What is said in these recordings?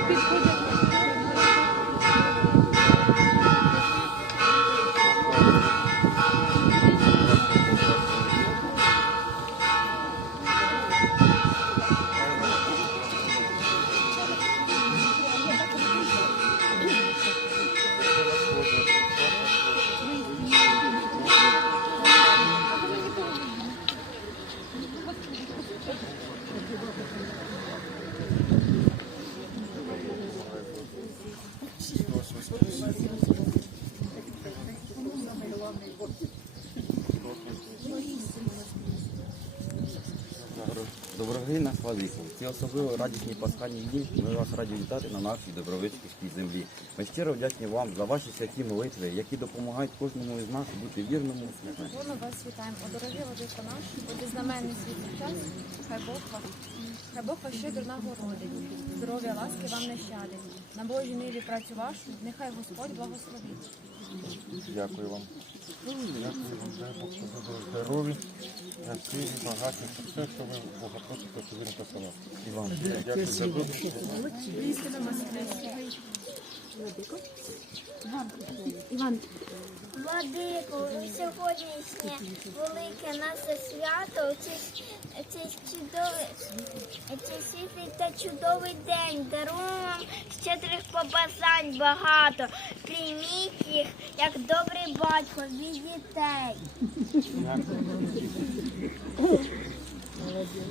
всі Дорогий наш ці особливо радісні пасхальні дні ми вас раді вітати на нашій добровицькій землі. Ми щиро вдячні вам за ваші святі молитви, які допомагають кожному із нас бути вірному. Воно вас вітаємо. О, дорогі владико наш, буде знаменний світлий час. Хай Бог вас, хай Бог вас щедро нагородить. Здоров'я, ласки вам нещадить. На Божій ниві працю вашу, нехай Господь благословить. Дякую вам. Дякую вам, дай Бог, здорові, красиві, багаті, щоб все, що ви Бога просите, щоб він посилав. І вам. Дякую за добру. Владико, сьогоднішнє велике наше свято, цей, чудовий, світлий та чудовий день. Даруємо вам щедрих побажань багато. Прийміть їх, як добрий батько від дітей.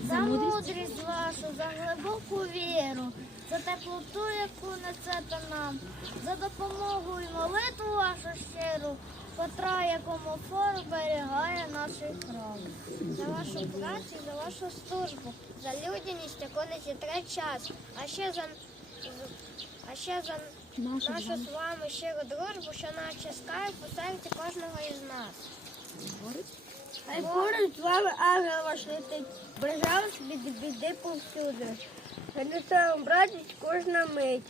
За мудрість вашу, за глибоку віру, за теплоту, яку несете нам, за допомогу і молитву вашу щиру, котра якому фору берігає наш храм. За вашу працю, за вашу службу, за людяність, яку не зітре час, а ще за а ще за нашу з вами щиру дружбу, що наче скайп у серці кожного із нас. Хай поруч з вами ангел ваш летить, від біди повсюди. Хай вам радість кожна мить.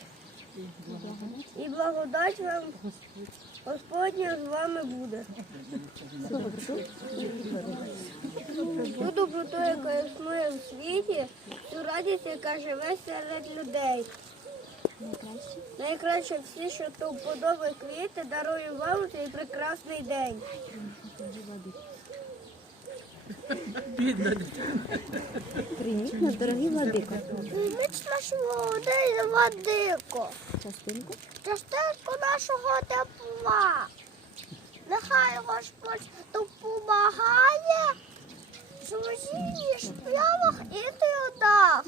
І благодать вам Господня з вами буде. Ту доброту, яка існує в світі, цю радість, яка живе серед людей. Найкраще всі, що то вподоби квіти, дарую вам цей прекрасний день. Привіт, дорогі владико. Візьміть нашу молодий владико, Частинку. частинку нашого тепла. Нехай Господь допомагає зрозумієш справах і трудах.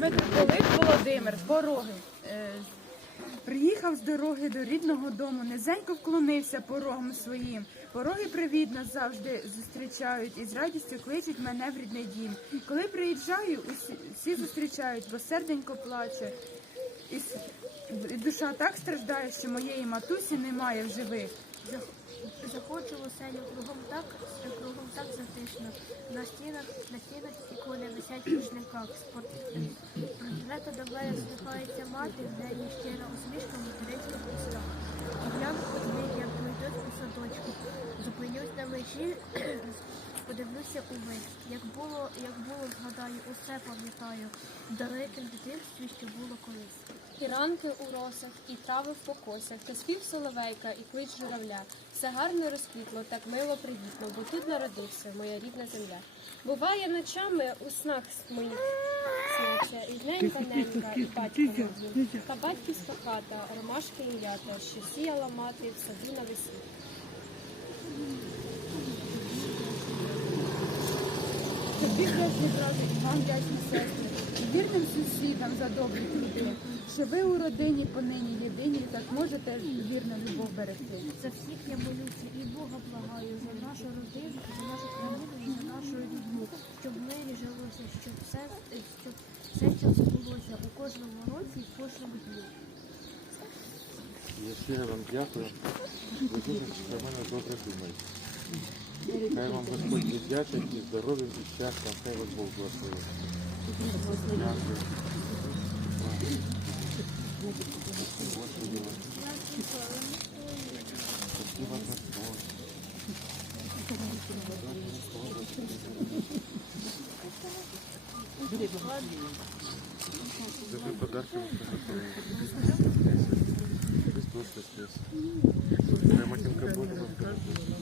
Митрополит Володимир з Пороги. Приїхав з дороги до рідного дому, низенько вклонився порогом своїм. Пороги привітно завжди зустрічають і з радістю кличуть мене в рідний дім. Коли приїжджаю, усі, всі зустрічають, бо серденько плаче. І, і душа так страждає, що моєї матусі немає в живих. Заходжу в оселю кругом так, кругом так затишно. На стінах, на стінах ікони висять в рушниках. Далеко до мене слухається мати, в неї щира усмішка материнських устах. Гляну подвір'я, як пройдуть у садочку. Зупинюсь на межі, подивлюся увесь. Як було, як було, згадаю, усе пам'ятаю. В далеким дитинстві, що було колись. І ранки у росах, і трави в покосях, та спів соловейка, і клич журавля. Все гарно розквітло, так мило привітно, бо тут народився моя рідна земля. Буває ночами у снах моїх сниться, і ненька ненька, і батько на. Та батьківська хата, ромашки і м'ята, що сіяла мати в саду навесні. Тобі хресні брати і вам вдячні сестри, і вірним сусідам за добрі труди, що ви у родині понині єдині, так можете вірно любов берегти. За всіх я молюся і Бога благаю за нашу родину, за нашу країну і за нашу рідну, щоб мирі жилося, щоб все, щоб все що збулося у кожному році і в кожному дні. Я щиро вам дякую. Ви дуже про мене добре думаєте. Хай вам Господь віддячить і здоров'я, і щастя, хай вас Бог благословить. Дякую. Господи, Спасибо Господь. Держи подарки вам приготовлені. Христос Воскрес. Моя матінка Божа вас бережет.